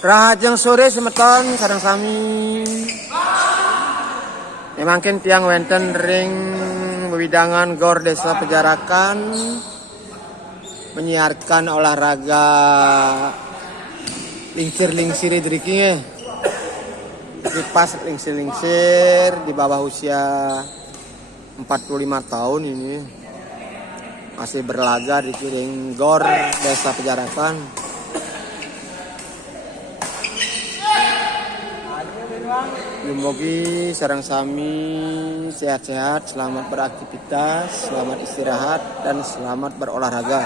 Rahajeng sore semeton sareng sami. Memangkin tiang wenten ring widangan Gor Desa Pejarakan menyiarkan olahraga lingsir-lingsir driki kipas lingsir-lingsir di bawah usia 45 tahun ini masih berlaga di ring Gor Desa Pejarakan. Mugi sareng sami sehat-sehat, selamat beraktivitas, selamat istirahat, dan selamat berolahraga.